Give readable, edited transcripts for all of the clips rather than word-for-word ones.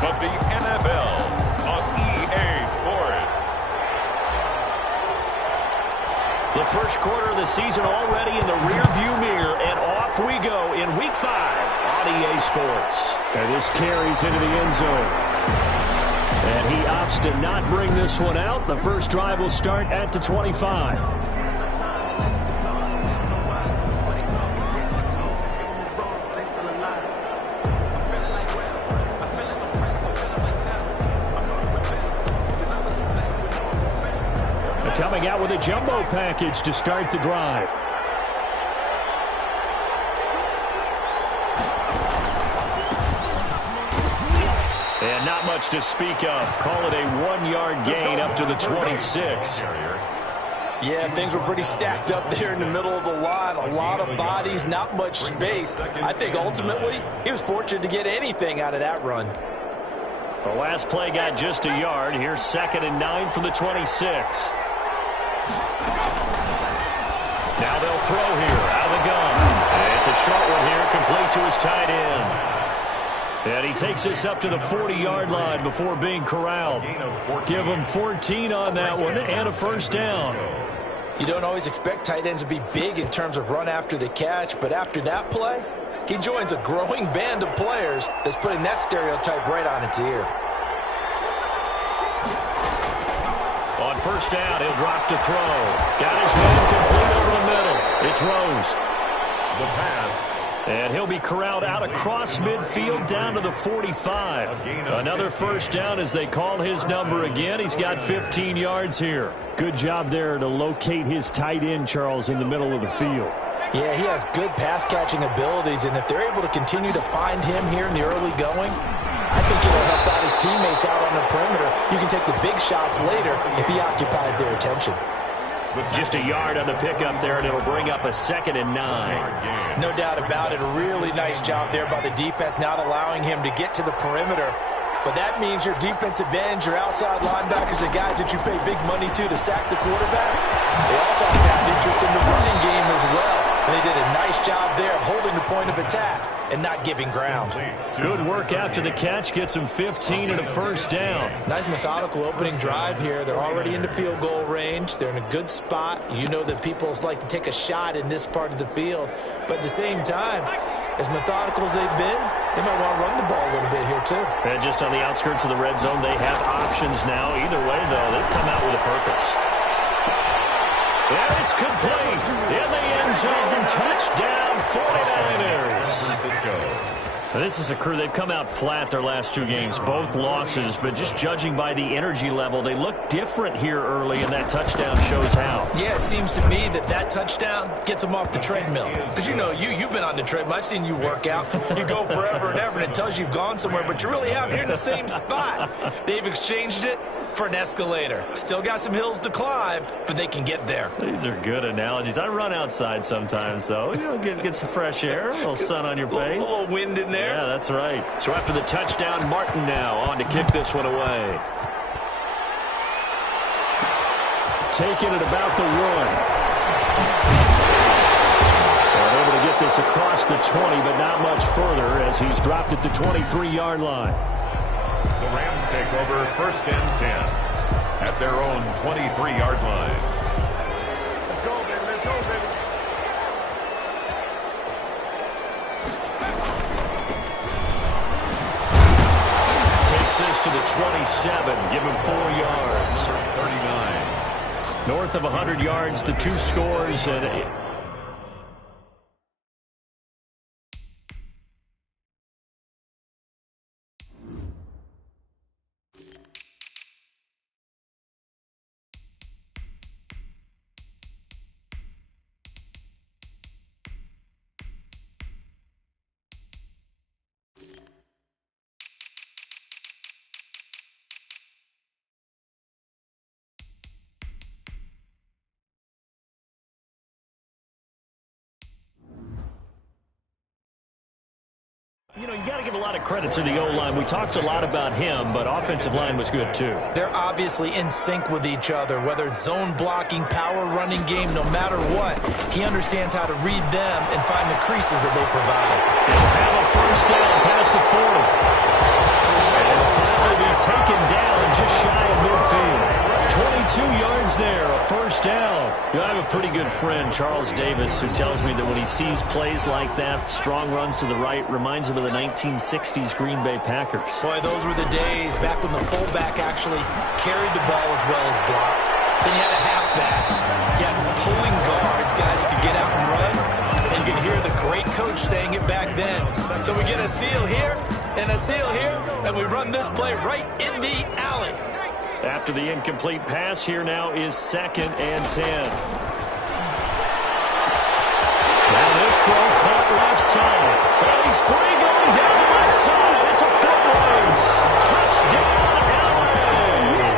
of the NFL on EA Sports. The first quarter of the season already in the rearview mirror, and off we go in Week 5 on EA Sports. And this carries into the end zone. And he opts to not bring this one out. The first drive will start at the 25. Coming out with a jumbo package to start the drive. And not much to speak of. Call it a 1-yard gain up to the 26. Yeah, things were pretty stacked up there in the middle of the line. A lot of bodies, not much space. I think ultimately he was fortunate to get anything out of that run. The last play got just a yard. Here's 2nd and 9 from the 26. Now they'll throw here out of the gun. And it's a short one here, complete to his tight end. And he takes this up to the 40-yard line before being corralled. Give him 14 on that one and a first down. You don't always expect tight ends to be big in terms of run after the catch, but after that play, he joins a growing band of players that's putting that stereotype right on its ear. On first down, he'll drop to throw. Got his man complete over the middle. It's Rose. The pass. And he'll be corralled out across midfield down to the 45. Another first down as they call his number again. He's got 15 yards here. Good job there to locate his tight end, Charles, in the middle of the field. Yeah, he has good pass-catching abilities, and if they're able to continue to find him here in the early going, I think it'll help out his teammates out on the perimeter. You can take the big shots later if he occupies their attention. Just a yard on the pickup there, and it'll bring up a 2nd and 9. No doubt about it. A really nice job there by the defense, not allowing him to get to the perimeter. But that means your defensive ends, your outside linebackers, the guys that you pay big money to sack the quarterback, they also have to have interest in the running game as well. And they did a nice job there of holding the point of attack and not giving ground. Good work after the catch. Gets him 15 and a first down. Nice methodical opening drive here. They're already into field goal range. They're in a good spot. You know that people like to take a shot in this part of the field. But at the same time, as methodical as they've been, they might want to run the ball a little bit here too. And just on the outskirts of the red zone, they have options now. Either way, though, they've come out with a purpose. And it's complete. In the end zone, touchdown 49ers. This is a crew, they've come out flat their last 2 games, both losses, but just judging by the energy level, they look different here early, and that touchdown shows how. Yeah, it seems to me that touchdown gets them off the treadmill. Because you know, you've been on the treadmill. I've seen you work out. You go forever and ever, and it tells you you've gone somewhere, but you really have. You're in the same spot. They've exchanged it for an escalator. Still got some hills to climb, but they can get there. These are good analogies. I run outside sometimes, though. You know, get some fresh air, a little sun on your face. A little wind in there. Yeah, that's right. So after the touchdown, Martin now on to kick this one away. Taking it about the 1. They're able to get this across the 20, but not much further as he's dropped at the 23-yard line. The Rams take over 1st and 10 at their own 23-yard line. Let's go, baby. Let's go, baby. Takes this to the 27. Give him 4 yards. 39. North of 100 yards, the 2 scores, and you know, you got to give a lot of credit to the O-line. We talked a lot about him, but offensive line was good too. They're obviously in sync with each other, whether it's zone blocking, power running game, no matter what. He understands how to read them and find the creases that they provide. They'll have a first down past the 40. And taken down just shy of midfield. 22 yards there, a first down. You know, I have a pretty good friend, Charles Davis, who tells me that when he sees plays like that, strong runs to the right, reminds him of the 1960s Green Bay Packers. Boy, those were the days back when the fullback actually carried the ball as well as blocked. Then you had a halfback. You had pulling guards, guys who could get out and run. And you can hear the great coach saying it back then. So we get a seal here and a seal here, and we run this play right in the alley. After the incomplete pass, here now is 2nd and 10. Now this throw caught left side. And he's free going down the left side. It's a foot race. Touchdown, LA.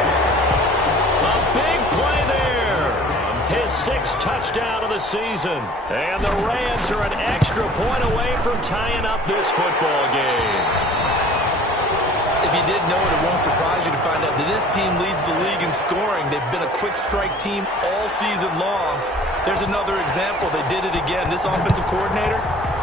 A big play there. His 6th touchdown of the season. And the Rams are an extra point away from tying up this football game. If you didn't know it, it won't surprise you to find out that this team leads the league in scoring. They've been a quick strike team all season long. There's another example. They did it again. This offensive coordinator,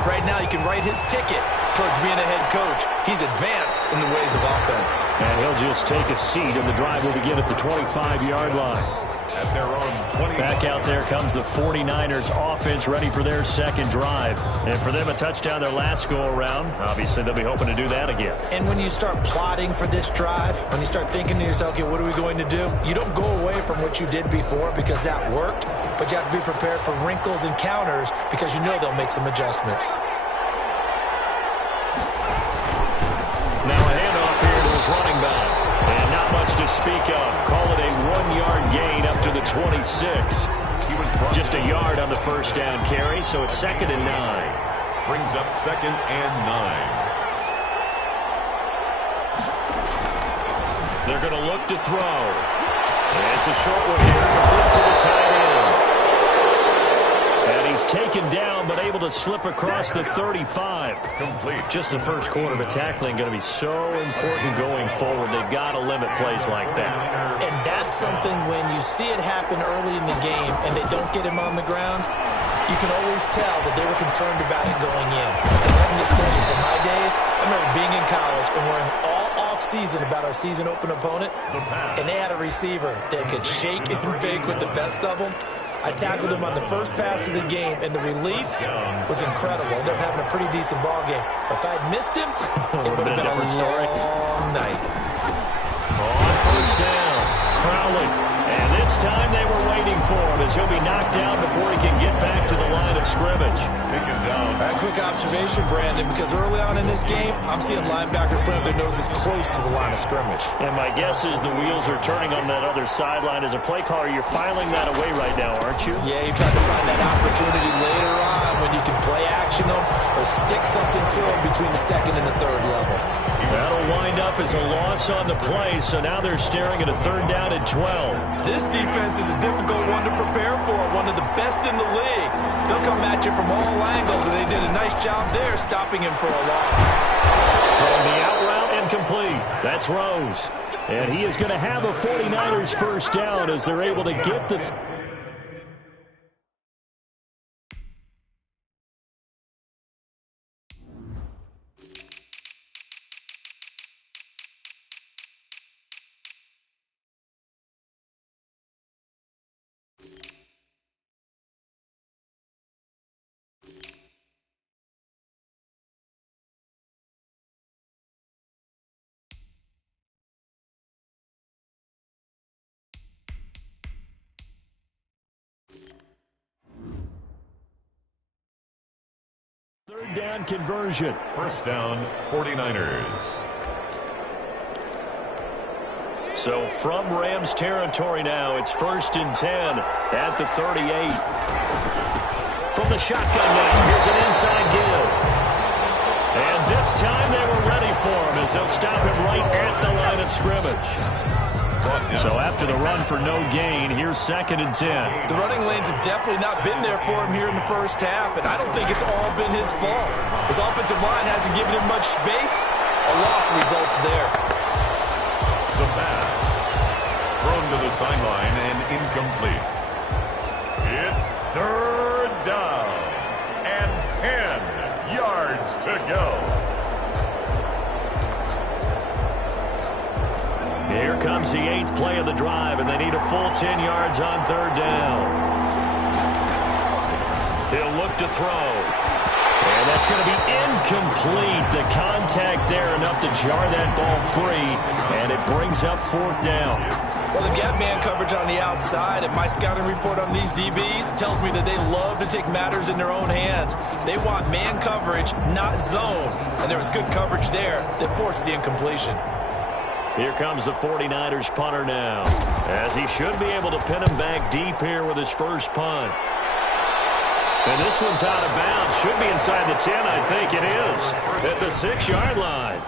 right now you can write his ticket towards being a head coach. He's advanced in the ways of offense. And he'll just take a seat, and the drive will begin at the 25-yard line. At their own 20. Back out there comes the 49ers offense, ready for their second drive. And for them, a touchdown their last go-around. Obviously, they'll be hoping to do that again. And when you start plotting for this drive, when you start thinking to yourself, okay, what are we going to do? You don't go away from what you did before because that worked, but you have to be prepared for wrinkles and counters because you know they'll make some adjustments. Now a handoff here to his running back. And not much to speak of. Call it a 1-yard gain up to the 26. Just a yard on the first down carry, so it's 2nd and 9. Brings up 2nd and 9. They're going to look to throw. And it's a short one here, complete to the tight end. And he's taken down, but able to slip across the 35. Complete. Just the first quarter, but tackling going to be so important going forward. They've got to limit plays like that. And that's something when you see it happen early in the game and they don't get him on the ground, you can always tell that they were concerned about it going in. Because I can just tell you, from my days, I remember being in college and worrying all off-season about our season open opponent, and they had a receiver that could shake and bake with the best of them. I tackled him on the first pass of the game, and the relief was incredible. Ended up having a pretty decent ball game. But if I had missed him, it would have been a long night. On first down, Crowley. And this time they were waiting for him as he'll be knocked down before he can get back to the line of scrimmage. Taken down. A quick observation, Brandon, because early on in this game, I'm seeing linebackers putting up their noses close to the line of scrimmage. And my guess is the wheels are turning on that other sideline. As a play caller, you're filing that away right now, aren't you? Yeah, you're trying to find that opportunity later on when you can play action them or stick something to them between the 2nd and the 3rd level. That'll wind up as a loss on the play, so now they're staring at a 3rd down and 12. This defense is a difficult one to prepare for, one of the best in the league. They'll come at you from all angles, and they did a nice job there stopping him for a loss. Throwing the out route and complete. That's Rose. And he is going to have a 49ers first down as they're able to get the... Third down conversion. First down, 49ers. So from Rams territory now, it's 1st and 10 at the 38. From the shotgun now, here's an inside give. And this time they were ready for him as they'll stop him right at the line of scrimmage. So after the run for no gain, here's 2nd and 10. The running lanes have definitely not been there for him here in the first half, and I don't think it's all been his fault. His offensive line hasn't given him much space. A loss results there. The pass. Thrown to the sideline and incomplete. It's 3rd down and 10 yards to go. Here comes the 8th play of the drive, and they need a full 10 yards on 3rd down. He'll look to throw. And that's going to be incomplete. The contact there enough to jar that ball free, and it brings up 4th down. Well, they've got man coverage on the outside, and my scouting report on these DBs tells me that they love to take matters in their own hands. They want man coverage, not zone. And there was good coverage there that forced the incompletion. Here comes the 49ers punter now, as he should be able to pin him back deep here with his first punt. And this one's out of bounds. Should be inside the 10, I think it is, at the 6-yard line.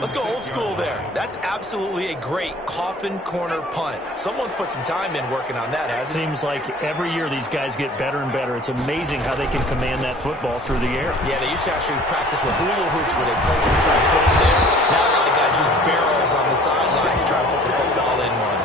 Let's go old school there. That's absolutely a great coffin corner punt. Someone's put some time in working on that, hasn't it? Seems like every year these guys get better and better. It's amazing how they can command that football through the air. Yeah, they used to actually practice with hula hoops where they place them and try to put them there. Now a lot of guys use barrels on the sidelines to try to put the football in one.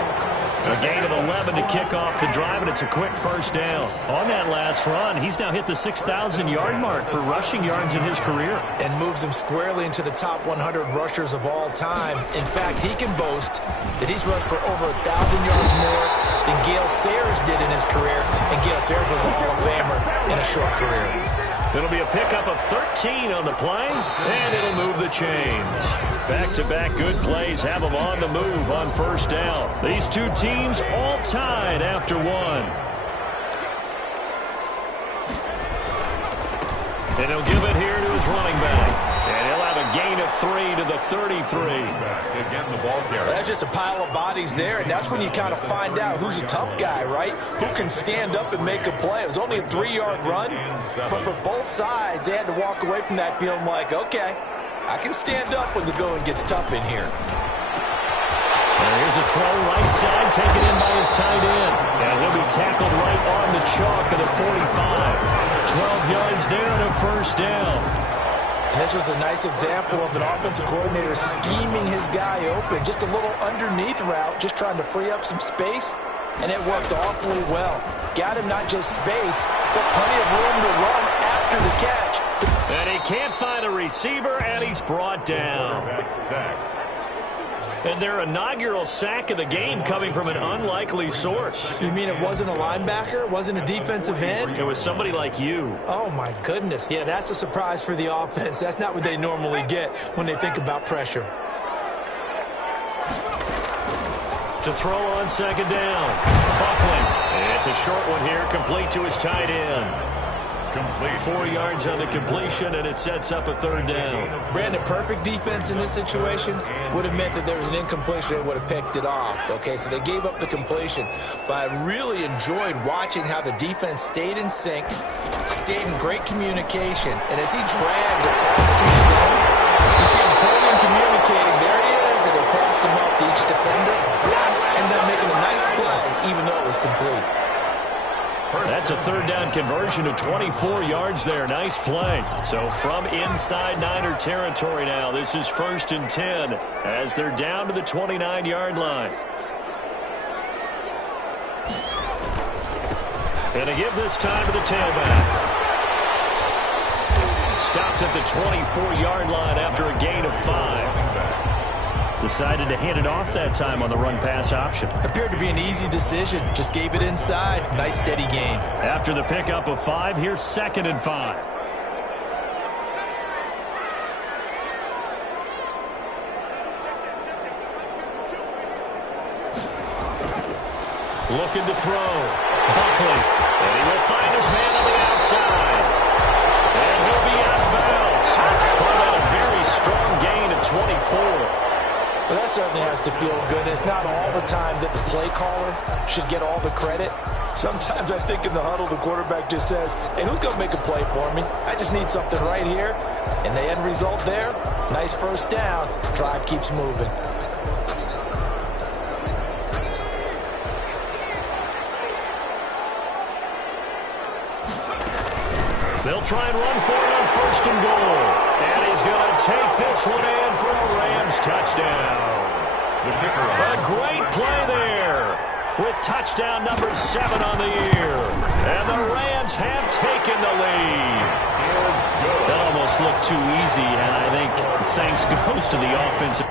A gain of 11 to kick off the drive, and it's a quick first down. On that last run, he's now hit the 6,000-yard mark for rushing yards in his career. And moves him squarely into the top 100 rushers of all time. In fact, he can boast that he's rushed for over 1,000 yards more than Gale Sayers did in his career. And Gale Sayers was a Hall of Famer in a short career. It'll be a pickup of 13 on the play, and it'll move the chains. Back-to-back good plays have them on the move on first down. These two teams all tied after one. And he'll give it here to his running back. And he'll have a gain of 3 to the 33. Again, the ball carrier. That's just a pile of bodies there, and that's when you kind of find out who's a tough guy, right? Who can stand up and make a play. It was only a 3-yard run, but for both sides, they had to walk away from that feeling like, okay, I can stand up when the going gets tough in here. And here's a throw right side, taken in by his tight end. And he'll be tackled right on the chalk of the 45. 12 yards there and a first down. And this was a nice example of an offensive coordinator scheming his guy open. Just a little underneath route, just trying to free up some space. And it worked awfully well. Got him not just space, but plenty of room to run after the catch. And he can't find a receiver, and he's brought down. And their inaugural sack of the game coming from an unlikely source. You mean it wasn't a linebacker? It wasn't a defensive end? It was somebody like you. Oh, my goodness. Yeah, that's a surprise for the offense. That's not what they normally get when they think about pressure. To throw on second down. Buckling. It's a short one here, complete to his tight end. Complete. 4 yards on the completion, and it sets up a third down. Brandon, perfect defense in this situation would have meant that there was an incompletion. They would have picked it off. Okay, so they gave up the completion. But I really enjoyed watching how the defense stayed in sync, stayed in great communication. And as he dragged across each zone, you see him pulling and communicating. There he is, and they passed him off to each defender. Ended up making a nice play, even though it was complete. That's a third down conversion of 24 yards there. Nice play. So from inside Niner territory now, this is 1st and 10 as they're down to the 29-yard line. And to give this time to the tailback. Stopped at the 24-yard line after a gain of 5. Decided to hand it off that time on the run-pass option. Appeared to be an easy decision. Just gave it inside. Nice, steady gain. After the pickup of 5, here's 2nd and 5. Looking to throw. Buckley. And he will find his man on the outside. And he'll be out of bounds. Called out a very strong gain of 24. Well, that certainly has to feel good. It's not all the time that the play caller should get all the credit. Sometimes I think in the huddle, the quarterback just says, hey, who's going to make a play for me? I just need something right here. And the end result there, nice first down. Drive keeps moving. They'll try and run for it on 1st and goal. And he's going to take this one in for a Rams touchdown. A great play there with touchdown number 7 on the year. And the Rams have taken the lead. That almost looked too easy, and I think thanks goes to the offensive.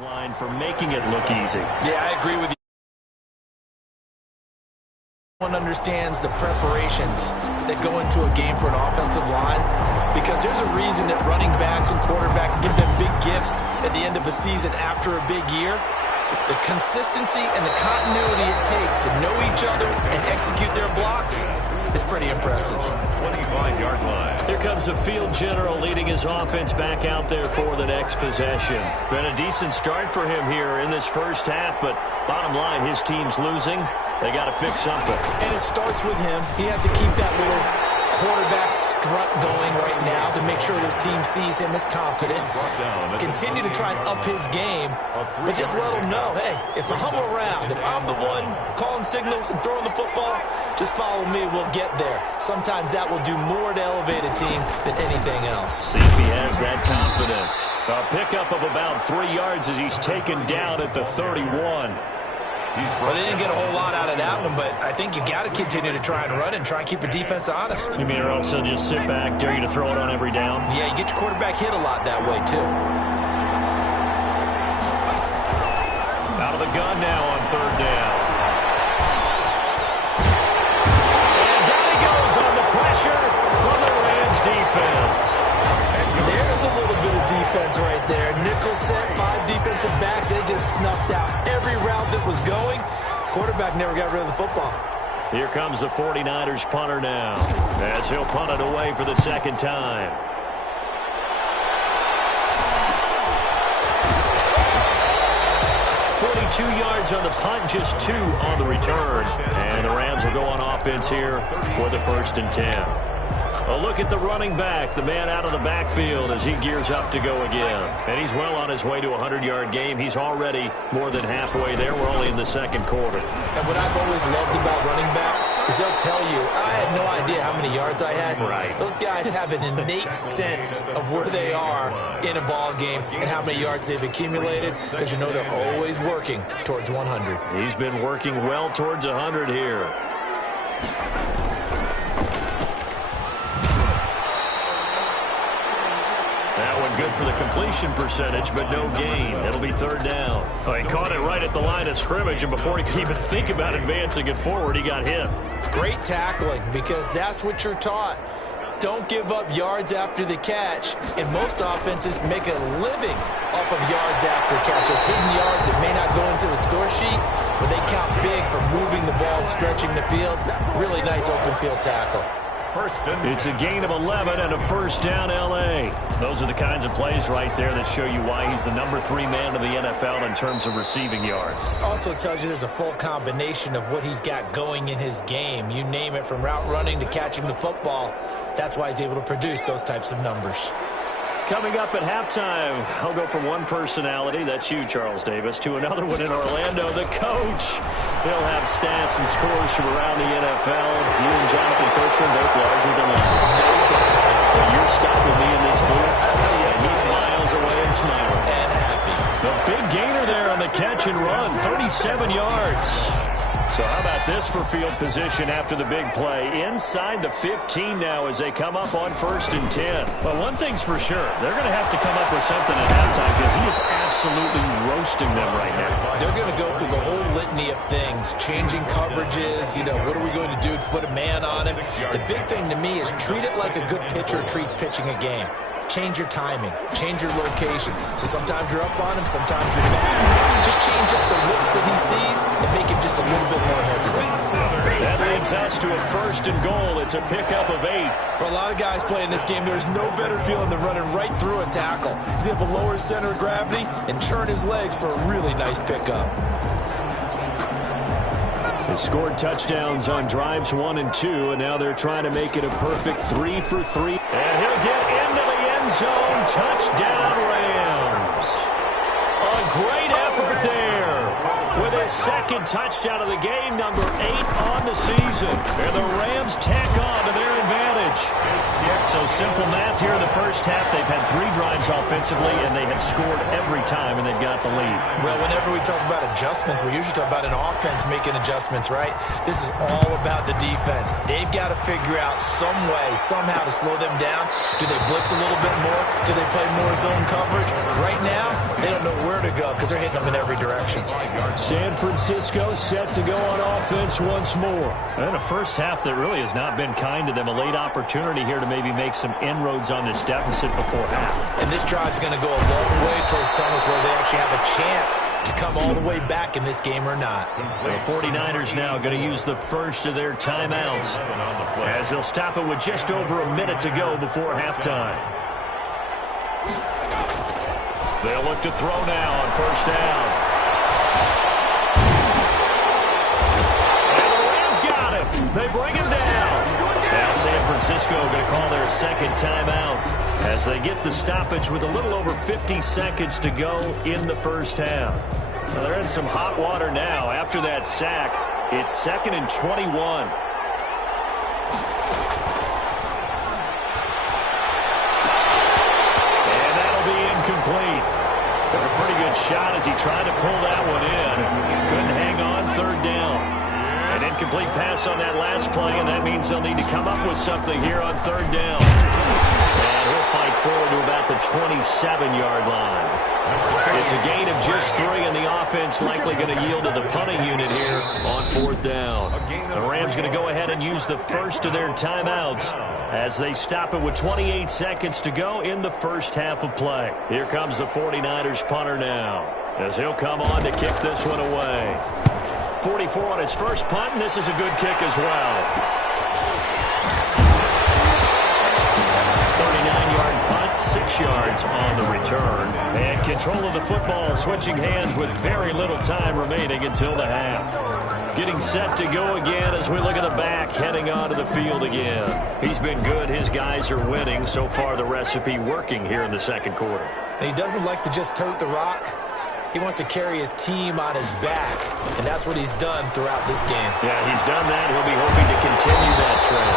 Line for making it look easy. Yeah, I agree with you. One understands the preparations that go into a game for an offensive line, because there's a reason that running backs and quarterbacks give them big gifts at the end of a season after a big year. The consistency and the continuity it takes to know each other and execute their blocks is pretty impressive. 25-yard line. Here comes the field general leading his offense back out there for the next possession. Been a decent start for him here in this first half, but bottom line, his team's losing. They got to fix something. And it starts with him. He has to keep that little quarterback strut going right now to make sure his team sees him as confident. Continue to try and up his game, but just let him know, hey, if I'm around, if I'm the one calling signals and throwing the football, just follow me, we'll get there. Sometimes that will do more to elevate a team than anything else. See if he has that confidence. A pickup of about 3 yards as he's taken down at the 31. Well, they didn't get a whole lot out of that one, but I think you got to continue to try and run and try and keep the defense honest. You mean, or else they'll just sit back, dare you to throw it on every down? Yeah, you get your quarterback hit a lot that way, too. Out of the gun now on third down. And down he goes on the pressure from the Rams defense. There's a little bit of defense right there. Nickel set, 5 defensive backs. They just snuffed out every route that was going. Quarterback never got rid of the football. Here comes the 49ers punter now, as he'll punt it away for the second time. Yards on the punt, just 2 on the return. And the Rams will go on offense here for the 1st and 10. A look at the running back, the man out of the backfield as he gears up to go again. And he's well on his way to a 100-yard game. He's already more than halfway there. We're only in the second quarter. And what I've always loved about running backs is they'll tell you, I had no idea how many yards I had. Right. Those guys have an innate sense of where they are in a ball game and how many yards they've accumulated, because you know they're always working towards 100. He's been working well towards 100 here. That one good for the completion percentage, but no gain. It'll be third down. Oh, he caught it right at the line of scrimmage, and before he could even think about advancing it forward, he got hit. Great tackling, because that's what you're taught. Don't give up yards after the catch, and most offenses make a living off of yards after catches. Hidden yards that may not go into the score sheet, but they count big for moving the ball and stretching the field. Really nice open field tackle. It's a gain of 11 and a first down, L.A. Those are the kinds of plays right there that show you why he's the number 3 man in the NFL in terms of receiving yards. Also tells you there's a full combination of what he's got going in his game. You name it, from route running to catching the football. That's why he's able to produce those types of numbers. Coming up at halftime, I'll go from one personality, that's you, Charles Davis, to another one in Orlando, the coach. He'll have stats and scores from around the NFL. You and Jonathan Coachman both larger than life. Well, you're stuck with me in this booth, and he's miles away and smiling. And happy. The big gainer there on the catch and run, 37 yards. So how about this for field position after the big play? Inside the 15 now as they come up on 1st and 10. But one thing's for sure, they're going to have to come up with something at halftime, because he is absolutely roasting them right now. They're going to go through the whole litany of things, changing coverages, what are we going to do to put a man on him? The big thing to me is treat it like a good pitcher treats pitching a game. Change your timing, change your location. So sometimes you're up on him, sometimes you're back. Just change up the looks that he sees and make him just a little bit more hesitant. That leads us to a 1st and goal. It's a pickup of 8. For a lot of guys playing this game, there's no better feeling than running right through a tackle. He's able to lower his center of gravity and churn his legs for a really nice pickup. They scored touchdowns on drives 1 and 2, and now they're trying to make it a perfect 3 for 3. And he'll get into the end zone. Touchdown, Rams. A great effort there with his second touchdown of the game, number 8 on the season. And the Rams tack on to their advantage. So simple math here in the first half. They've had 3 drives offensively, and they have scored every time, and they've got the lead. Well, whenever we talk about adjustments, we usually talk about an offense making adjustments, right? This is all about the defense. They've got to figure out some way, somehow to slow them down. Do they blitz a little bit more? Do they play more zone coverage? Right now, they don't know where to go because they're hitting them in every direction. San Francisco set to go on offense once more. And a first half that really has not been kind to them. A late opportunity here to maybe make some inroads on this deficit before half. And this drive's going to go a long way towards telling us whether they actually have a chance to come all the way back in this game or not. The 49ers now going to use the first of their timeouts as they'll stop it with just over a minute to go before halftime. They'll look to throw now on first down. And the Rams got him. They bring him down. Now San Francisco going to call their second timeout as they get the stoppage with a little over 50 seconds to go in the first half. Well, they're in some hot water now. After that sack, it's 2nd and 21. And that'll be incomplete. Took a pretty good shot as he tried to pull that one in. Couldn't hang on, 3rd down. An incomplete pass on that last play, and that means they'll need to come up with something here on 3rd down. And he'll fight forward to about the 27-yard line. It's a gain of just 3, and the offense likely going to yield to the punting unit here on 4th down. The Rams going to go ahead and use the first of their timeouts as they stop it with 28 seconds to go in the first half of play. Here comes the 49ers punter now as he'll come on to kick this one away. 44 on his first punt, and this is a good kick as well. 39-yard punt, 6 yards on the return. And control of the football switching hands with very little time remaining until the half. Getting set to go again as we look at the back, heading onto the field again. He's been good. His guys are winning. So far, the recipe working here in the second quarter. And he doesn't like to just tote the rock. He wants to carry his team on his back, and that's what he's done throughout this game. Yeah, he's done that. He'll be hoping to continue that trend.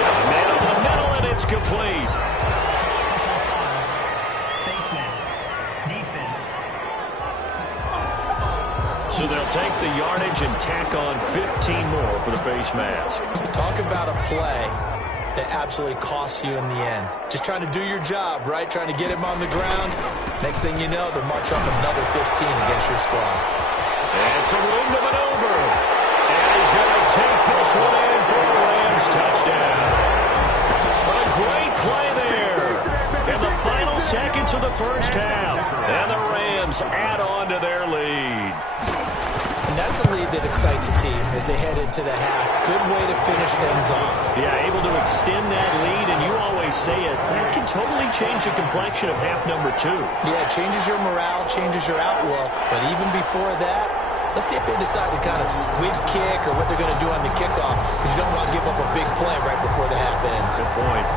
Got a man over the middle, and it's complete. Face mask. Defense. So they'll take the yardage and tack on 15 more for the face mask. Talk about a play that absolutely costs you in the end. Just trying to do your job, right? Trying to get him on the ground. Next thing you know, they're marching up another 15 against your squad. And some room to maneuver. And he's going to take this one in for a Rams touchdown. A great play there in the final seconds of the first half. And the Rams add on to their lead. And that's a lead that excites a team as they head into the half. Good way to finish things off. Yeah, able to extend that lead, and you always say it, that can totally change the complexion of half number 2. Yeah, it changes your morale, changes your outlook. But even before that, let's see if they decide to kind of squib kick or what they're going to do on the kickoff, because you don't want to give up a big play right before the half ends. Good point.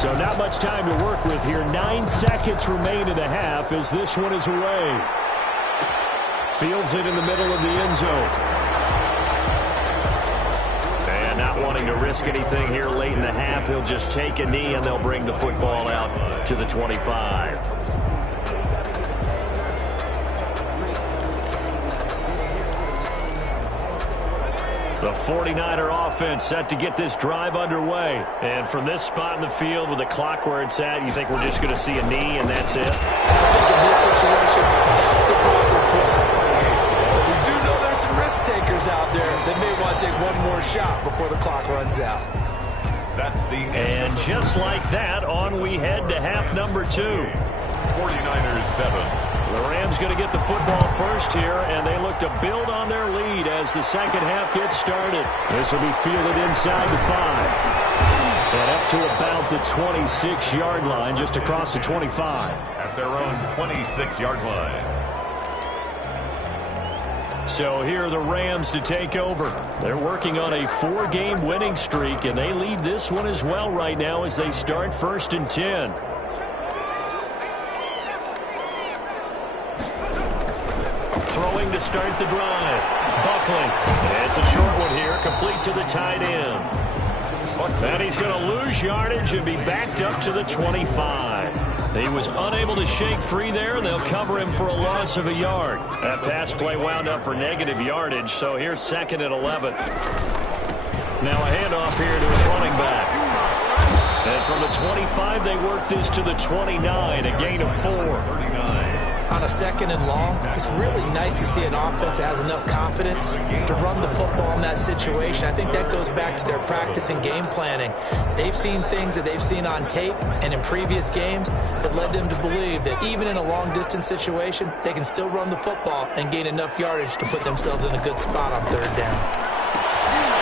So not much time to work with here. 9 seconds remain in the half as this one is away. Fields it in the middle of the end zone. And not wanting to risk anything here late in the half, they'll just take a knee and they'll bring the football out to the 25. The 49er offense set to get this drive underway. And from this spot in the field with the clock where it's at, you think we're just going to see a knee and that's it? I think in this situation, that's the proper play. But we do know there's some risk takers out there that may want to take one more shot before the clock runs out. That's the And just like that, on we head to half number 2. 49ers 7. The Rams going to get the football first here, and they look to build on their lead as the second half gets started. This will be fielded inside the 5. And up to about the 26-yard line, just across the 25. At their own 26-yard line. So here are the Rams to take over. They're working on a 4-game winning streak, and they lead this one as well right now as they start 1st and 10. Throwing to start the drive. Buckling. It's a short one here, complete to the tight end. And he's going to lose yardage and be backed up to the 25. He was unable to shake free there, and they'll cover him for a loss of a yard. That pass play wound up for negative yardage, so here's 2nd and 11. Now a handoff here to his running back. And from the 25, they work this to the 29, a gain of 4. 39. On a 2nd and long, it's really nice to see an offense that has enough confidence to run the football in that situation. I think that goes back to their practice and game planning. They've seen things that they've seen on tape and in previous games that led them to believe that even in a long-distance situation, they can still run the football and gain enough yardage to put themselves in a good spot on 3rd down.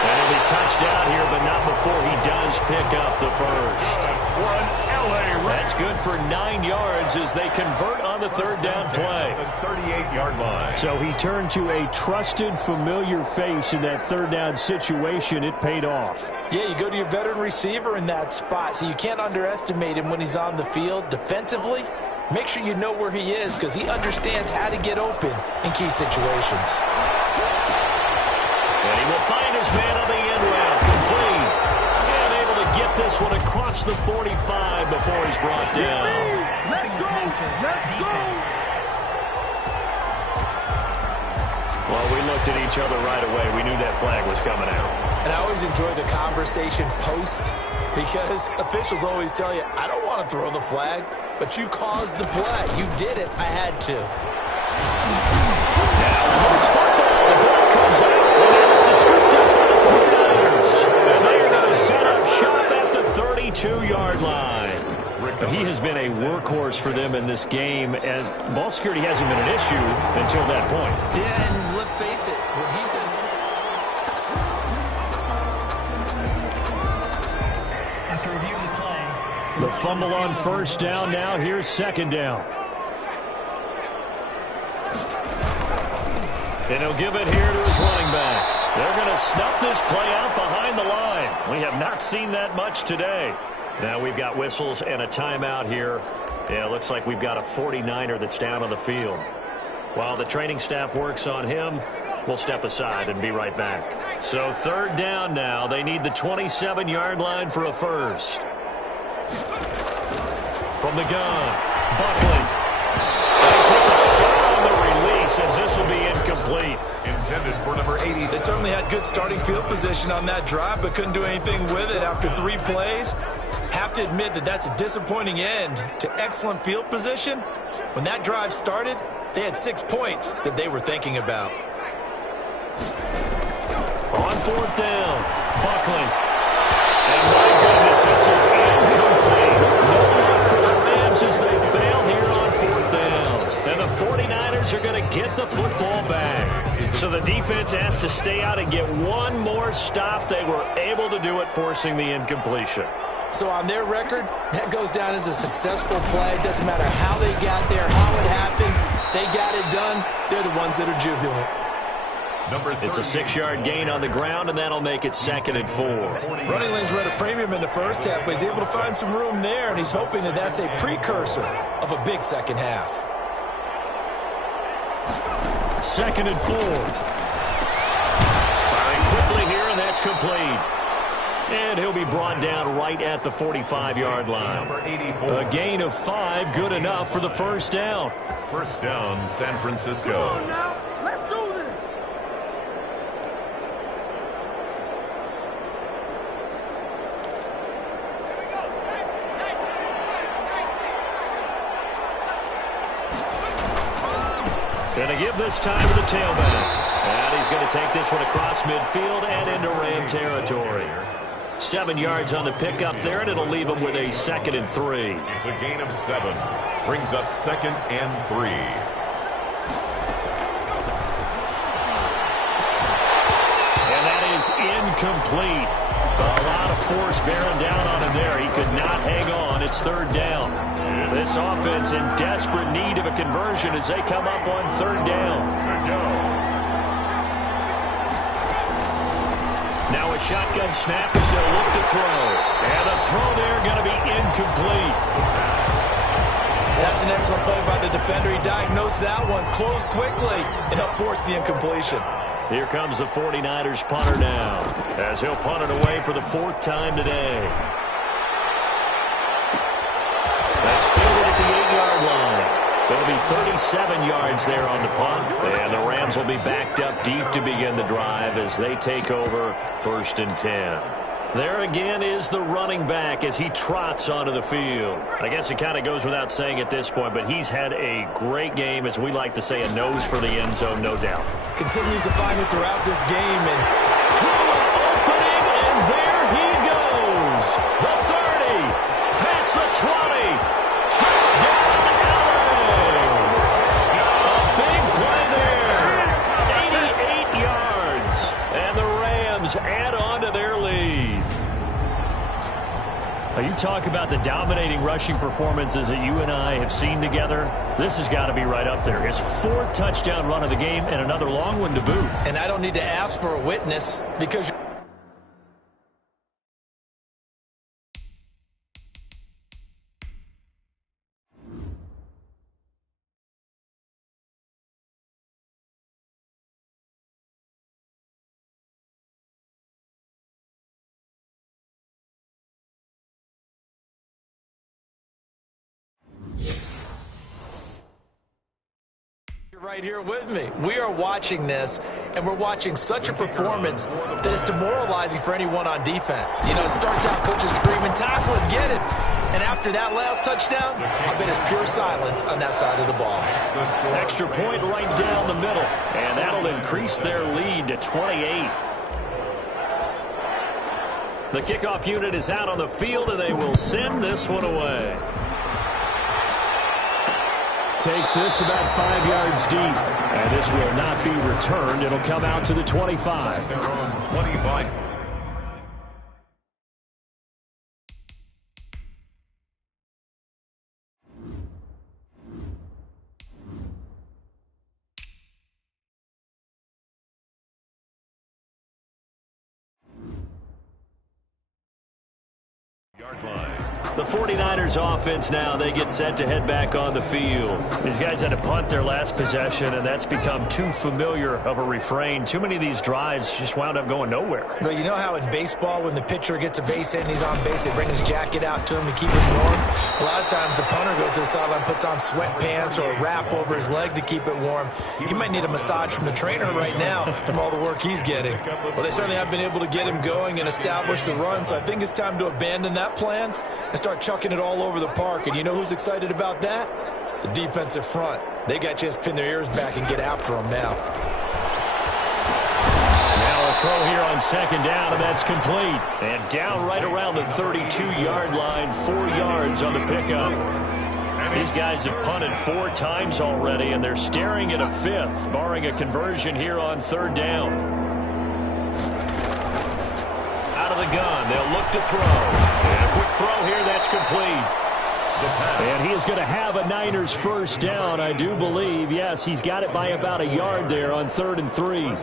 And he'll be touched out here, but not before he does pick up the first. That's good for 9 yards as they convert on the 3rd down play. The 38-yard line. So he turned to a trusted, familiar face in that 3rd down situation. It paid off. Yeah, you go to your veteran receiver in that spot, so you can't underestimate him when he's on the field defensively. Make sure you know where he is because he understands how to get open in key situations. And he will find his man on the end route, complete. And able to get this one across the 45 before he's brought down. Let's go. Well, we looked at each other right away. We knew that flag was coming out. And I always enjoy the conversation post because officials always tell you, I don't want to throw the flag, but you caused the play. You did it. I had to. Now, loose football. The ball comes out. And it's a scooped up by the 49ers. And they are going to set up shop at the 32-yard line. He has been a workhorse for them in this game, and ball security hasn't been an issue until that point. Yeah, and let's face it, when he's going to... After reviewing the play, The fumble on 1st down. Now here's 2nd down. And he'll give it here to his running back. They're going to snuff this play out behind the line. We have not seen that much today. Now we've got whistles and a timeout here. Yeah, it looks like we've got a 49er that's down on the field. While the training staff works on him, we'll step aside and be right back. So 3rd down now. They need the 27-yard line for a first. From the gun, Buckley. And he takes a shot on the release as this will be incomplete. Intended for number 80. They certainly had good starting field position on that drive, but couldn't do anything with it after 3 plays. Have to admit that that's a disappointing end to excellent field position. When that drive started, they had 6 points that they were thinking about. On 4th down, Buckley. And my goodness, this is incomplete. No luck for the Rams as they fail here on 4th down. And the 49ers are going to get the football back. So the defense has to stay out and get one more stop. They were able to do it, forcing the incompletion. So on their record, that goes down as a successful play. It doesn't matter how they got there, how it happened. They got it done. They're the ones that are jubilant. It's a 6-yard gain on the ground, and that'll make it 2nd and 4. Running lanes were at a premium in the first half, but he's able to find some room there, and he's hoping that that's a precursor of a big second half. 2nd and 4. Firing quickly here, and that's complete. And he'll be brought down right at the 45-yard line. A gain of 5, good enough for the first down. First down, San Francisco. Come on now, let's do this. Going to give this time to the tailback. And he's going to take this one across midfield and into Ram territory. 7 yards on the pickup there, and it'll leave him with a 2nd and 3. It's a gain of 7. Brings up 2nd and 3. And that is incomplete. A lot of force bearing down on him there. He could not hang on. It's 3rd down. This offense in desperate need of a conversion as they come up on 3rd down. Now a shotgun snap as they'll look to throw. And the throw there going to be incomplete. That's an excellent play by the defender. He diagnosed that one, closed quickly, and helped force the incompletion. Here comes the 49ers punter now, as he'll punt it away for the 4th time today. That's fielded at the 8-yard line. It'll be 37 yards there on the punt, and the Rams will be backed up deep to begin the drive as they take over 1st and 10. There again is the running back as he trots onto the field. I guess it kind of goes without saying at this point, but he's had a great game, as we like to say, a nose for the end zone, no doubt. Continues to find it throughout this game, and through an opening, and there he goes. The 30, past the 20, touchdown, Allen. A big play there. 88 yards, and the Rams add on to their lead. You talk about the dominating rushing performances that you and I have seen together. This has got to be right up there. His 4th touchdown run of the game and another long one to boot. And I don't need to ask for a witness because right here with me. We are watching this, and we're watching such a performance that is demoralizing for anyone on defense. You know, it starts out coaches screaming, tackle it, get it. And after that last touchdown, I bet it's pure silence on that side of the ball. Extra point right down the middle, and that'll increase their lead to 28. The kickoff unit is out on the field, and they will send this one away. Takes this about 5 yards deep, and this will not be returned. It'll come out to the 25. Their own 25. Yard line. The 49ers offense now, they get set to head back on the field. These guys had to punt their last possession, and that's become too familiar of a refrain. Too many of these drives just wound up going nowhere. Well, you know how in baseball, when the pitcher gets a base hit and he's on base, they bring his jacket out to him to keep him warm? A lot of times the punter goes to the sideline, puts on sweatpants or a wrap over his leg to keep it warm. He might need a massage from the trainer right now from all the work he's getting. Well, they certainly have been able to get him going and establish the run, so I think it's time to abandon that plan and start chucking it all over the park. And you know who's excited about that? The defensive front. They got just pin their ears back and get after them now. Now a throw here on 2nd down, and that's complete. And down right around the 32-yard line, 4 yards on the pickup. These guys have punted 4 times already, and they're staring at a 5th, barring a conversion here on 3rd down. Out of the gun, they'll look to throw. And a quick throw here, that's complete. And he is going to have a Niners 1st down, I do believe. Yes, he's got it by about a yard there on 3rd and 3.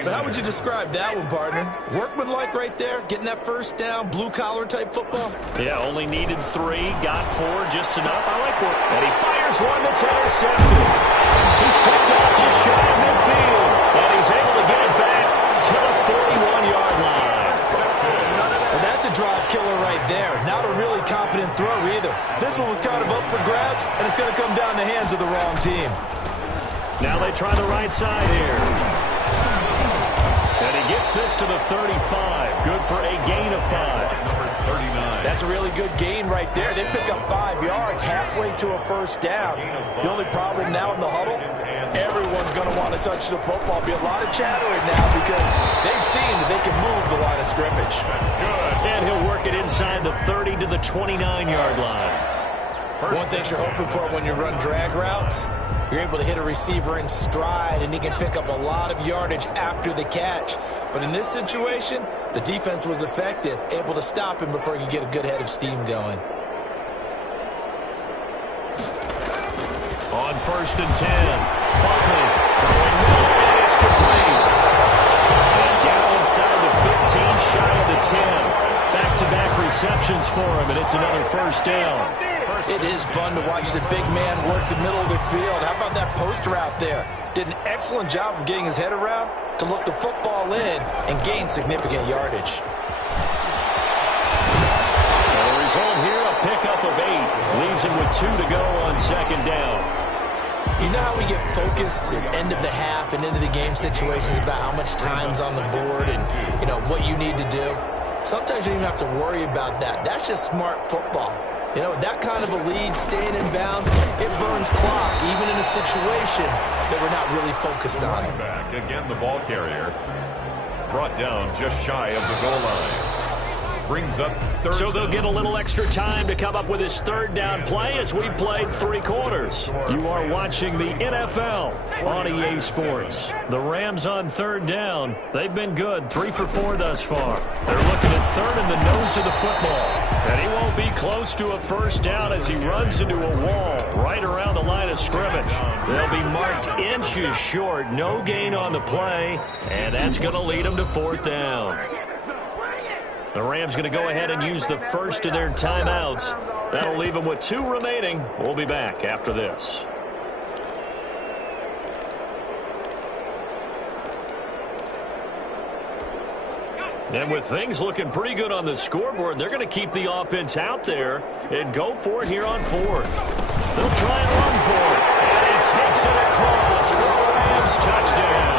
So how would you describe that one, partner? Workmanlike right there, getting that 1st down, blue-collar type football? Yeah, only needed 3, got 4, just enough. I like work. And he fires one that's intercepted. He's picked up just shy of midfield. And he's able to get it back to the 41-yard line. Well, that's a drive killer right there. Not a really confident throw either. This one was kind of up for grabs, and it's going to come down the hands of the wrong team. Now they try the right side here. And he gets this to the 35. Good for a gain of 5. Number 39. That's a really good gain right there. They pick up 5 yards halfway to a 1st down. The only problem now in the huddle, everyone's going to want to touch the football. Be a lot of chattering now because they've seen that they can move the line of scrimmage. That's good. And he'll work it inside the 30 to the 29-yard line. One thing you're hoping for when you run drag routes, you're able to hit a receiver in stride, and he can pick up a lot of yardage after the catch. But in this situation, the defense was effective, able to stop him before he could get a good head of steam going. On 1st and 10, Buckley throwing middle, and it's complete. And down inside the 15 shy of the 10. Back-to-back receptions for him, and it's another first down. It is fun to watch the big man work the middle of the field. How about that post route there? Did an excellent job of getting his head around to look the football in and gain significant yardage. The result here, a pickup of 8. Leaves him with 2 to go on second down. You know how we get focused at end of the half and into the game situations about how much time's on the board and, you know, what you need to do? Sometimes you don't even have to worry about that. That's just smart football. You know, that kind of a lead, staying in bounds, it burns clock, even in a situation that we're not really focused on it. Back again, the ball carrier brought down just shy of the goal line. Brings up third. So they'll get a little extra time to come up with his third down play as we've played 3 quarters. You are watching the NFL on EA Sports. The Rams on third down. They've been good, 3 for 4 thus far. They're looking at third in the nose of the football. And he won't be close to a first down as he runs into a wall right around the line of scrimmage. They'll be marked inches short. No gain on the play. And that's going to lead them to fourth down. The Rams going to go ahead and use the first of their timeouts. That'll leave them with 2 remaining. We'll be back after this. And with things looking pretty good on the scoreboard, they're going to keep the offense out there and go for it here on 4th. They'll try and run for it. And he takes it across for a Rams touchdown.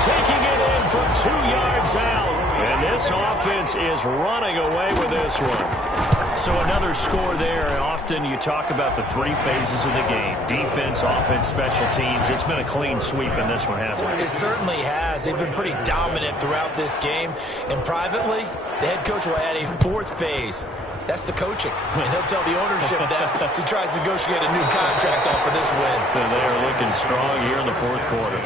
Taking it in from 2 yards out. And this offense is running away with this one. So another score there. Often you talk about the 3 phases of the game. Defense, offense, special teams. It's been a clean sweep in this one, hasn't it? It certainly has. They've been pretty dominant throughout this game. And privately, the head coach will add a 4th phase. That's the coaching. And he'll tell the ownership that as he tries to negotiate a new contract off of this win. And they are looking strong here in the 4th quarter.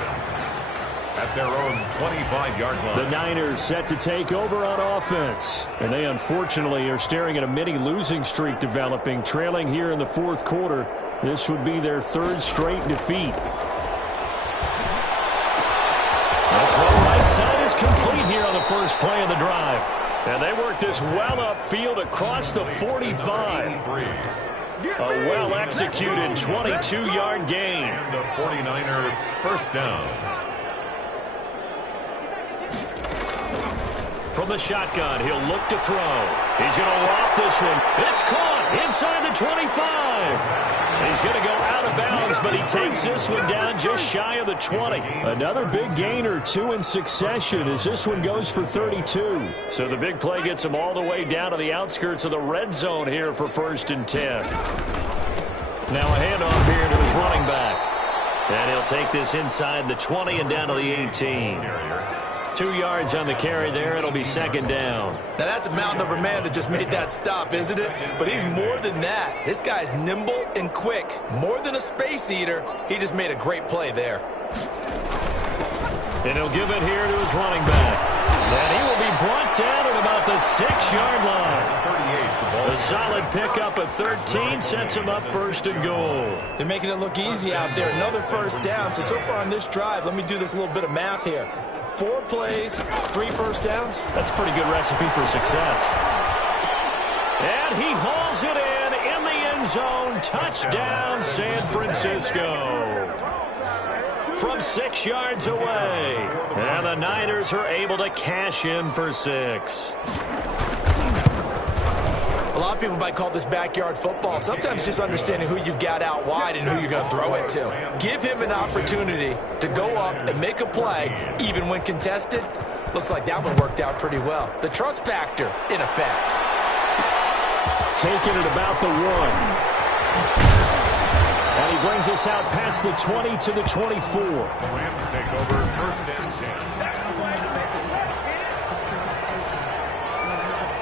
At their own 25-yard line. The Niners set to take over on offense. And they unfortunately are staring at a mini losing streak developing, trailing here in the 4th quarter. This would be their 3rd straight defeat. The throw right side is complete here on the first play of the drive. And they work this well upfield across the 45. A well-executed 22-yard gain. And the 49er first down. From the shotgun, he'll look to throw. He's going to loft this one. It's caught inside the 25. He's going to go out of bounds, but he takes this one down just shy of the 20. Another big gain or 2 in succession as this one goes for 32. So the big play gets him all the way down to the outskirts of the red zone here for 1st and 10. Now a handoff here to his running back. And he'll take this inside the 20 and down to the 18. 2 yards on the carry there. It'll be 2nd down. Now, that's a mountain of a man that just made that stop, isn't it? But he's more than that. This guy's nimble and quick. More than a space eater, he just made a great play there. And he'll give it here to his running back. And he will be brought down at about the 6-yard line. A solid pickup of 13 sets him up 1st and goal. They're making it look easy out there. Another first down. So far on this drive, let me do this little bit of math here. 4 plays, 3 first downs. That's a pretty good recipe for success. And he hauls it in the end zone. Touchdown, San Francisco. From 6 yards away. And the Niners are able to cash in for 6. A lot of people might call this backyard football. Sometimes just understanding who you've got out wide and who you're going to throw it to. Give him an opportunity to go up and make a play, even when contested. Looks like that one worked out pretty well. The trust factor, in effect. Taking it about the 1. And he brings us out past the 20 to the 24. The Rams take over 1st and 10.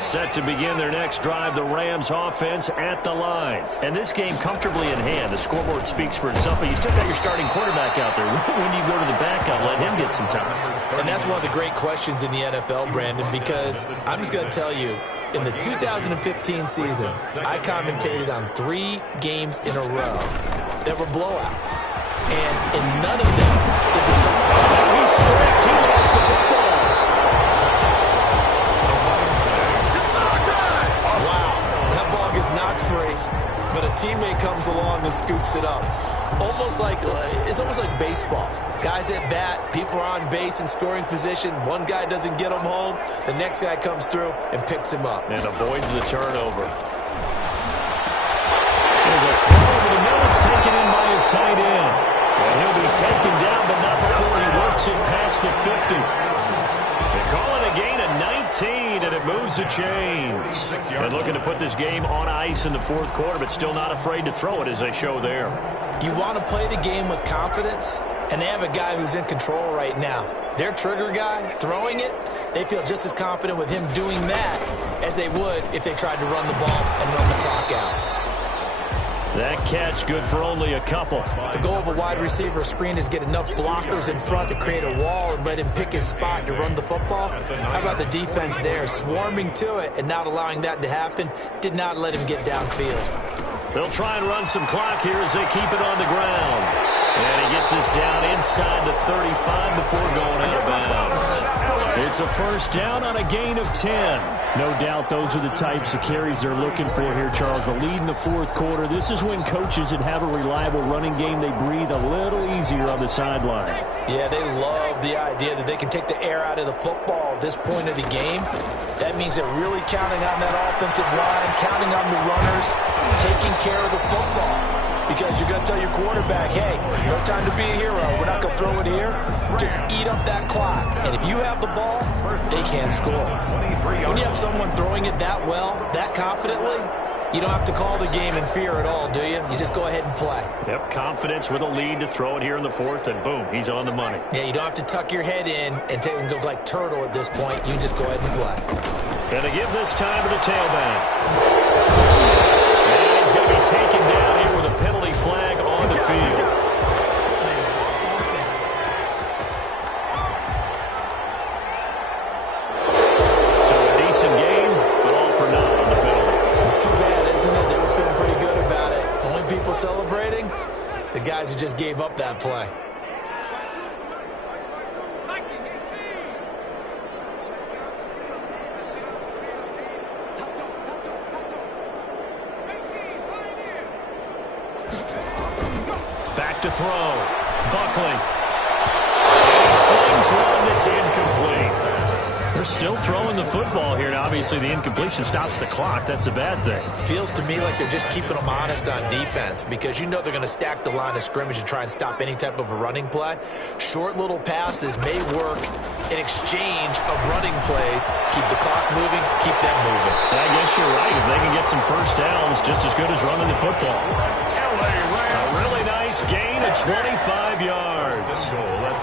Set to begin their next drive, the Rams offense at the line. And this game comfortably in hand. The scoreboard speaks for itself, but you still got your starting quarterback out there. When you go to the backup, let him get some time. And that's one of the great questions in the NFL, Brandon, because I'm just going to tell you, in the 2015 season, I commentated on 3 games in a row that were blowouts. And in none of them did the starter. He's stripped. He lost the football. teammate comes along and scoops it up. It's almost like baseball. Guys at bat, people are on base in scoring position. One guy doesn't get him home. The next guy comes through and picks him up. And avoids the turnover. There's a throw over the middle. It's taken in by his tight end. And he'll be taken down, but not before he works it past the 50. They call it a gain of 19, and it moves the chains. And looking to put this game on ice in the fourth quarter, but still not afraid to throw it as they show there. You want to play the game with confidence, and they have a guy who's in control right now. Their trigger guy, throwing it, they feel just as confident with him doing that as they would if they tried to run the ball and run the clock out. That catch good for only a couple. The goal of a wide receiver screen is get enough blockers in front to create a wall and let him pick his spot to run the football. How about the defense there, swarming to it and not allowing that to happen? Did not let him get downfield. They'll try and run some clock here as they keep it on the ground. And he gets us down inside the 35 before going out of bounds. It's a first down on a gain of 10. No doubt those are the types of carries they're looking for here, Charles. The lead in the fourth quarter. This is when coaches that have a reliable running game, they breathe a little easier on the sideline. Yeah, they love the idea that they can take the air out of the football at this point of the game. That means they're really counting on that offensive line, counting on the runners, taking care of the football. Because you're going to tell your quarterback, hey, no time to be a hero. We're not going to throw it here. Just eat up that clock. And if you have the ball, they can't score. When you have someone throwing it that well, that confidently, you don't have to call the game in fear at all, do you? You just go ahead and play. Yep, confidence with a lead to throw it here in the fourth, and boom, he's on the money. Yeah, you don't have to tuck your head in and go like turtle at this point. You just go ahead and play. Going to give this time to the tailback. And he's going to be taken down here with a penalty flag on the field. So a decent game, but all for naught on the penalty. It's too bad, isn't it? They were feeling pretty good about it. Only people celebrating, the guys who just gave up that play. Back to throw. Buckley. He slings one that's incomplete. They're still throwing the football here. Now, obviously, the incompletion stops the clock. That's a bad thing. Feels to me like they're just keeping them honest on defense because you know they're going to stack the line of scrimmage and try and stop any type of a running play. Short little passes may work in exchange of running plays. Keep the clock moving, keep them moving. I guess you're right. If they can get some first downs, just as good as running the football. A really nice gain of 25 yards.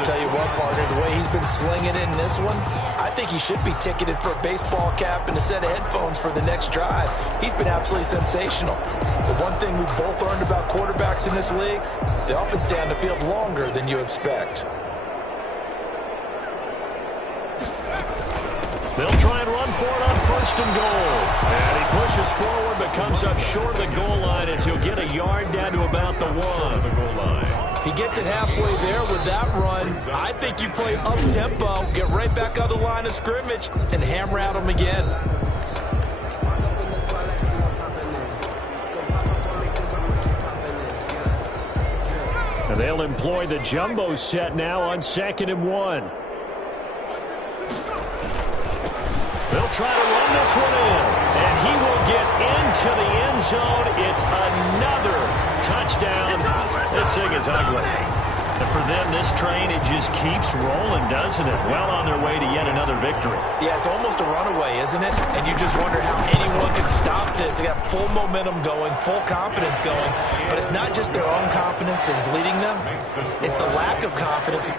Tell you what, partner, the way he's been slinging in this one, I think he should be ticketed for a baseball cap and a set of headphones for the next drive. He's been absolutely sensational. But one thing we've both learned about quarterbacks in this league, they often stay on the field longer than you expect. They'll try and run for it on first and goal. And he pushes forward but comes up short of the goal line as he'll get a yard down to about the 1. He gets it halfway there with that run. I think you play up-tempo, get right back on the line of scrimmage, and hammer at him again. And they'll employ the jumbo set now on 2nd and 1. They'll try to run this one in, and he will get into the end zone. It's another touchdown. This thing is ugly. And for them, this train, it just keeps rolling, doesn't it? Well on their way to yet another victory. Yeah, it's almost a runaway, isn't it? And you just wonder how anyone can stop this. They got full momentum going, full confidence going. But it's not just their own confidence that's leading them. It's the lack of confidence.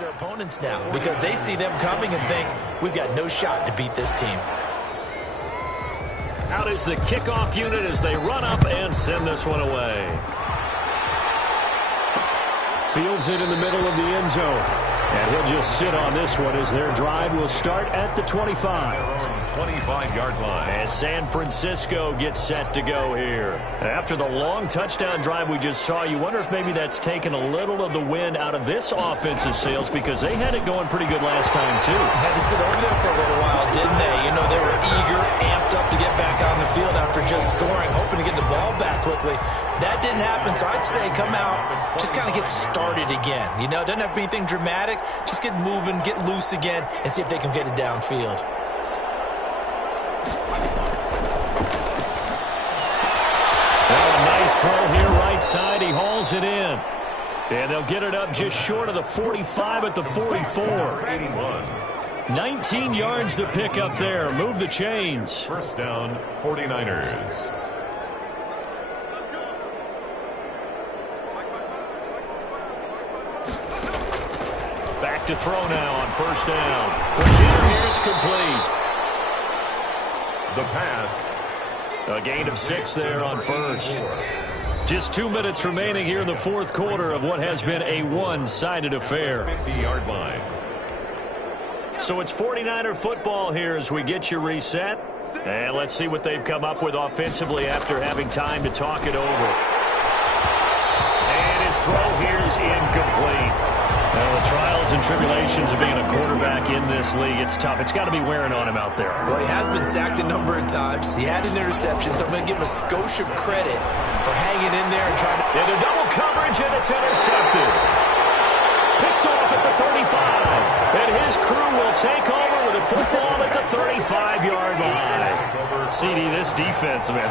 Their opponents now because they see them coming and think we've got no shot to beat this team. Out is the kickoff unit as they run up and send this one away. Fields it in the middle of the end zone. And he'll just sit on this one as their drive will start at the 25. 25-yard line. And San Francisco gets set to go here. After the long touchdown drive we just saw, you wonder if maybe that's taken a little of the wind out of this offensive sails because they had it going pretty good last time, too. Had to sit over there for a little while, didn't they? You know, they were eager, amped up to get back on the field after just scoring, hoping to get the ball back quickly. That didn't happen, so I'd say come out, just kind of get started again. You know, it doesn't have to be anything dramatic. Just get moving, get loose again, and see if they can get it downfield. Nice throw here right side. He hauls it in. And they'll get it up just short of the 45 at the 44. 19 yards to pick up there. Move the chains. First down, 49ers. Back to throw now on first down. Again, here it's complete. The pass. A gain of 6 there on first. Just 2 minutes remaining here in the fourth quarter of what has been a one-sided affair. 50-yard line. So it's 49er football here as we get you reset. And let's see what they've come up with offensively after having time to talk it over. And his throw here is incomplete. Well, the trials and tribulations of being a quarterback in this league, it's tough. It's got to be wearing on him out there. Well, he has been sacked a number of times. He had an interception, so I'm going to give him a skosh of credit for hanging in there and trying to... Into double coverage, and it's intercepted. Picked off at the 35. And his crew will take over with a football at the 35-yard line. CD, this defense, man,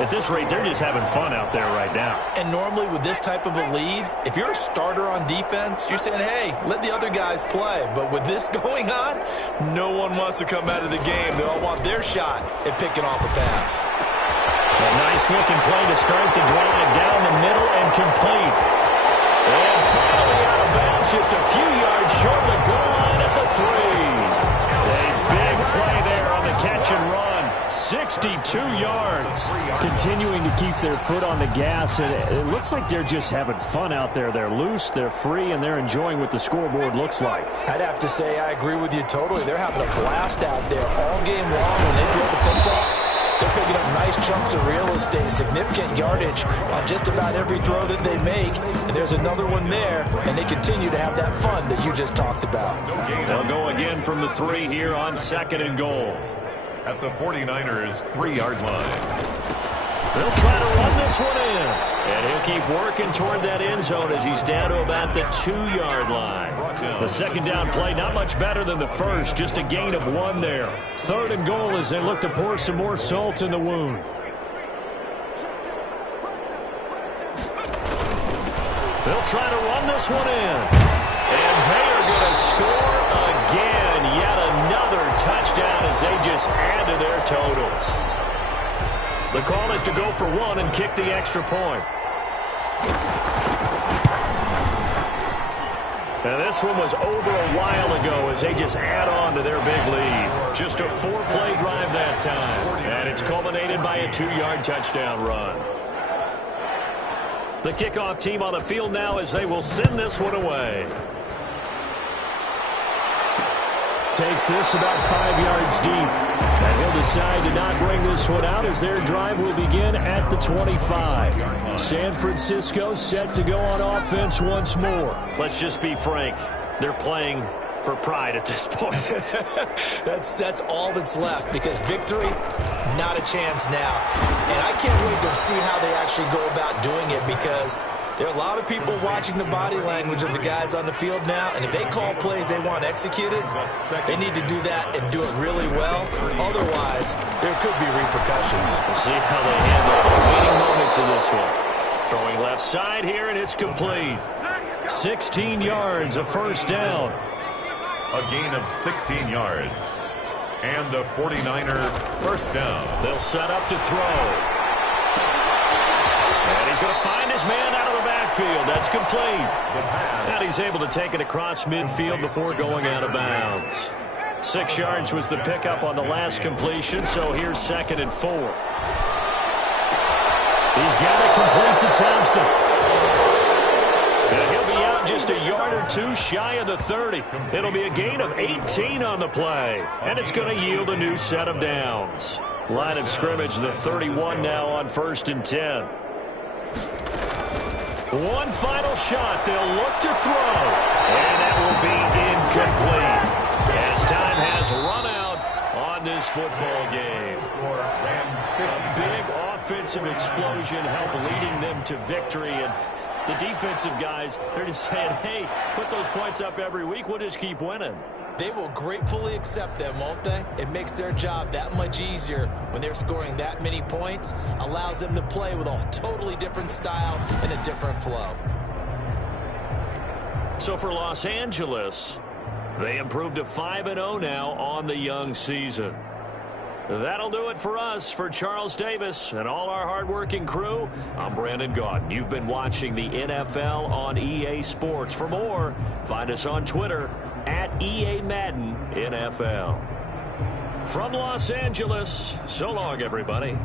at this rate, they're just having fun out there right now. And normally with this type of a lead, if you're a starter on defense, you're saying, hey, let the other guys play. But with this going on, no one wants to come out of the game. They all want their shot at picking off a pass. A nice-looking play to start the drive down the middle and complete. And finally out of bounds, just a few yards short of the goal line at the 3. A big play there on the catch and run. 62 yards. Continuing to keep their foot on the gas, and it looks like they're just having fun out there. They're loose, they're free, and they're enjoying what the scoreboard looks like. I'd have to say I agree with you totally. They're having a blast out there all game long when they throw the football. They're picking up nice chunks of real estate, significant yardage on just about every throw that they make. And there's another one there, and they continue to have that fun that you just talked about. They'll go again from the 3 here on 2nd and goal. At the 49ers' 3-yard line. They'll try to run this one in. And he'll keep working toward that end zone as he's down to about the 2-yard line. The second down play, not much better than the first, just a gain of 1 there. 3rd and goal as they look to pour some more salt in the wound. They'll try to run this one in. And they are going to score again. Yet another touchdown as they just add to their totals. The call is to go for 1 and kick the extra point. Now this one was over a while ago as they just add on to their big lead. Just a 4-play drive that time. And it's culminated by a 2-yard touchdown run. The kickoff team on the field now as they will send this one away. Takes this about 5 yards deep. And he'll decide to not bring this one out as their drive will begin at the 25. San Francisco set to go on offense once more. Let's just be frank. They're playing for pride at this point. That's all that's left because victory, not a chance now. And I can't wait to see how they actually go about doing it because there are a lot of people watching the body language of the guys on the field now, and if they call plays they want executed, they need to do that and do it really well. Otherwise, there could be repercussions. We'll see how they handle the remaining moments of this one. Throwing left side here, and it's complete. 16 yards, a first down. A gain of 16 yards. And a 49er first down. They'll set up to throw. And he's going to find his man out of the backfield. That's complete. And he's able to take it across midfield before going out of bounds. 6 yards was the pickup on the last completion, so here's 2nd and 4. He's got it complete to Thompson. And he'll be out out just a yard or two shy of the 30. It'll be a gain of 18 on the play, and it's going to yield a new set of downs. Line of scrimmage, the 31 now on 1st and 10. One final shot. They'll look to throw, and that will be incomplete as time has run out on this football game. A big offensive explosion helped leading them to victory, and the defensive guys, they're just saying, hey, put those points up every week. We'll just keep winning. They will gratefully accept them, won't they? It makes their job that much easier when they're scoring that many points. Allows them to play with a totally different style and a different flow. So for Los Angeles, they improved to 5-0 now on the young season. That'll do it for us. For Charles Davis and all our hardworking crew, I'm Brandon Gaudin. You've been watching the NFL on EA Sports. For more, find us on Twitter at EA Madden NFL. From Los Angeles, so long, everybody.